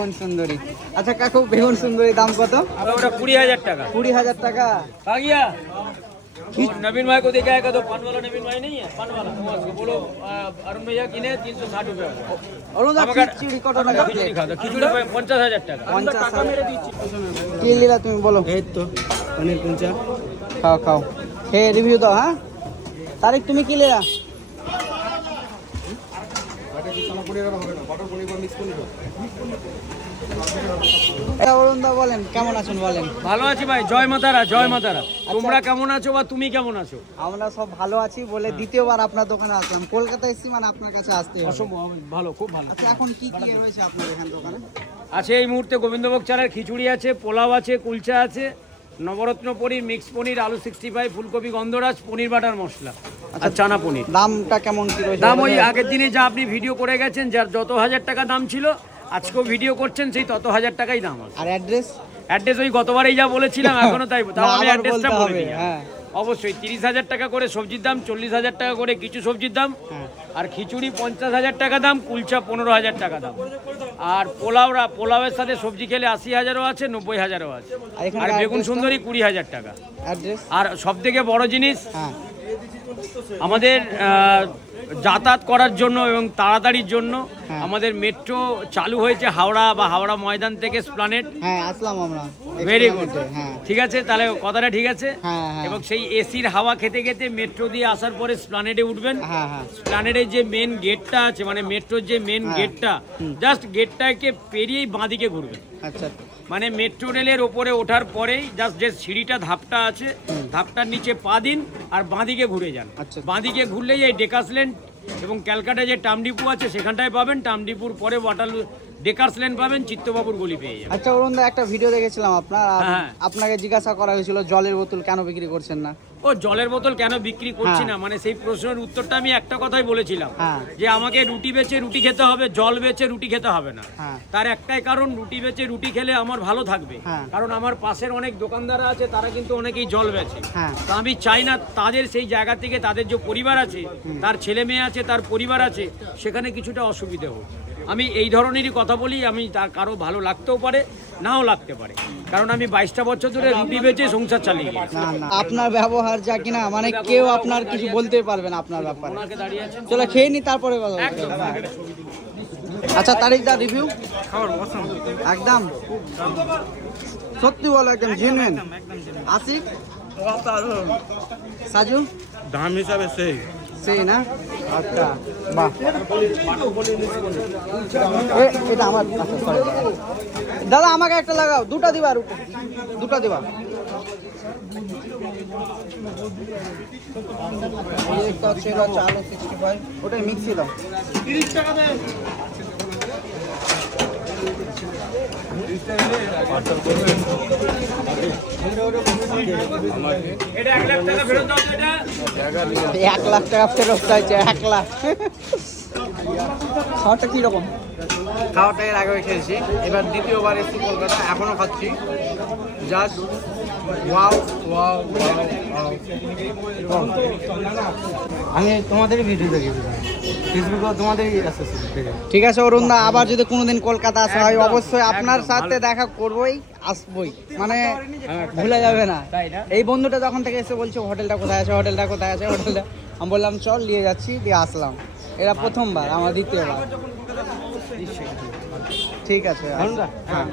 বেগুন সুন্দরী আচ্ছা কাকু বেগুন সুন্দরী দাম কত ওটা কুড়ি হাজার টাকা কুড়ি হাজার টাকা आ गया नवीन भाई को देखा है तो पान वाला नवीन भाई नहीं है पान वाला वो उसको बोलो आ, अरुण भैया किने तीन सौ साठ रुपये অরুণদা আমাকে- খিচুড়ি কত টাকা খিচুড়ি প্লেট খাওয়া খিচুড়ি ভাই পঞ্চাশ হাজার টাকা পঞ্চাশ কি লিলা তুমি বলো এই তো পনির কুলচা খাও খাও খেয়ে রিভিউ দাও হ্যাঁ তারিখ তুমি কি লিলা এটা অরুণদা বলেন কেমন আছেন বলেন? ভালো আছি ভাই জয় মাতারা জয় মাতারা। তোমরা কেমন আছো বা তুমি কেমন আছো? আমরা সব ভালো আছি বলে দ্বিতীয়বার আপনার দোকানে আসলাম। কলকাতা এসেছি মানে আপনার কাছে আসতে। অসম্ভব ভালো খুব ভালো। আচ্ছা এখন কি কি রয়েছে আপনার এখানে দোকানে? আছে এই মুহূর্তে গোবিন্দভোগ চালের খিচুড়ি আছে পোলাও আছে কুলচা আছে নবরত্ন পনির মিক্স পনির আলু সিক্সটি ফাইভ ফুলকপি গন্ধরাজ পনির বাটার মশলা আর চানা পনির। দামটা কেমন দাম ওই আগের দিনে যা আপনি ভিডিও করে গেছেন যার যত হাজার টাকা দাম ছিল আজকেও ভিডিও করছেন সেই তত হাজার টাকাই দাম আর অ্যাড্রেস অ্যাড্রেস ওই গতবারেই যা বলেছিলাম এখনও তাই তাও আমি অ্যাড্রেসটা বলে দিই হ্যাঁ। অবশ্যই তিরিশ হাজার টাকা করে সবজির দাম চল্লিশ হাজার টাকা করে কিছু সবজির দাম হ্যাঁ। আর খিচুড়ি পঞ্চাশ হাজার টাকা দাম কুলচা পনেরো হাজার টাকা দাম। আর পোলাওরা পোলাওয়ের সাথে সবজি খেলে আশি হাজারও আছে নব্বই হাজারও আছে। আর বেগুন সুন্দরী কুড়ি হাজার টাকা। অ্যাড্রেস আর সব থেকে বড় জিনিস হ্যাঁ। আমাদের যাতায়াত করার জন্য এবং তাড়াতাড়ির জন্য হ্যাঁ। আমাদের মেট্রো চালু হয়েছে হাওড়া বা হাওড়া ময়দান থেকে স্প্লানেট হ্যাঁ আসলাম আমরা। ভেরি গুড হ্যাঁ। ঠিক আছে তাহলে কথাটা ঠিক আছে? হ্যাঁ, হ্যাঁ। এবং সেই এসির হাওয়া খেতে খেতে মেট্রো দিয়ে আসার পরে স্প্লানেডে উঠবেন। হ্যাঁ হ্যাঁ। যে মেন গেটটা আছে মানে মেট্রোর যে মেন হ্যাঁ। গেটটা জাস্ট গেটটাকে পেরিয়েই বাঁদিকে ঘুরবেন। আচ্ছা। মানে মেট্রো রেলের ওপরে ওঠার পরেই জাস্ট যে সিঁড়িটা ধাপটা আছে ধাপটার নিচে পা দিন আর বাঁদিকে ঘুরে যান। আচ্ছা। বাঁদিকে ঘুরলেই এই ডেকাসল্যান্ড এবং ক্যালকাটা যে টামডিপু আছে সেখানটায় পাবেন। টামডিপুর পরে ওয়াটারলু ডেকার্সল্যান্ড পাবেন চিত্তবাবুর গলি পেয়ে যাবেন আচ্ছা অরুণদা একটা ভিডিও দেখেছিলাম আপনার আর হ্যাঁ। আপনাকে জিজ্ঞাসা করা হয়েছিল জলের বোতল কেন বিক্রি করছেন না ও জলের বোতল কেন বিক্রি করছি হ্যাঁ। না মানে সেই প্রশ্নের উত্তরটা আমি একটা কথাই বলেছিলাম হ্যাঁ। যে আমাকে রুটি বেচে রুটি খেতে হবে জল বেচে রুটি খেতে হবে না হ্যাঁ। তার একটাই কারণ রুটি বেচে রুটি খেলে আমার ভালো থাকবে হ্যাঁ। কারণ আমার পাশের অনেক দোকানদার আছে তারা কিন্তু অনেকেই জল বেচে হ্যাঁ। তো আমি চাই না তাদের সেই জায়গা থেকে তাদের যে পরিবার আছে তার ছেলে মেয়ে আছে তার পরিবার আছে সেখানে কিছুটা অসুবিধে হোক আমি এই ধরনেরই কথা বলি আমি তার কারও ভালো লাগতেও পারে নাও লাগতে পারে। কারণ আমি বাইশটা বছর ধরে রুটি বেচে সংসার চালিয়ে গেছি। না না। আপনার ব্যবহার যা কিনা মানে কেউ আপনার কিছু বলতে পারবে না আপনার ব্যাপারে। চলো খেয়ে নি তারপরে কথা। আচ্ছা তারিখ দা রিভিউ একদম। সত্যি বলো একদম জেনুইন আশিক? সাজু? দাম হিসাবে সেই। সেই না? আচ্ছা বাহ। এটা আমার দাদা, আমাকে একটা লাগাও, দুটা দিবা দুটা দিবা। সিক্সটি ফাইভ ওটাই মিক্সি দাও। এক লাখ টাকা ফেরত চাইছে এক লাখ। খাওয়াটা কীরকম খাওয়াটা এর আগেও খেয়েছি। এবার দ্বিতীয়বার এসেছি কলকাতা এখনও খাচ্ছি। জাস্ট ওয়াও ওয়াও আমি তোমাদেরই ভিডিও দেখি ঠিক আছে অরুণ দা আবার যদি কোনোদিন কলকাতা আসা হয় অবশ্যই আপনার সাথে দেখা করবই আসবই মানে ভুলে যাবে না এই বন্ধুটা যখন থেকে এসে বলছে হোটেলটা কোথায় আছে হোটেলটা কোথায় আছে হোটেলটা আমি বললাম চল নিয়ে যাচ্ছি দিয়ে আসলাম এরা প্রথমবার আমার দ্বিতীয়বার ঠিক আছে হ্যাঁ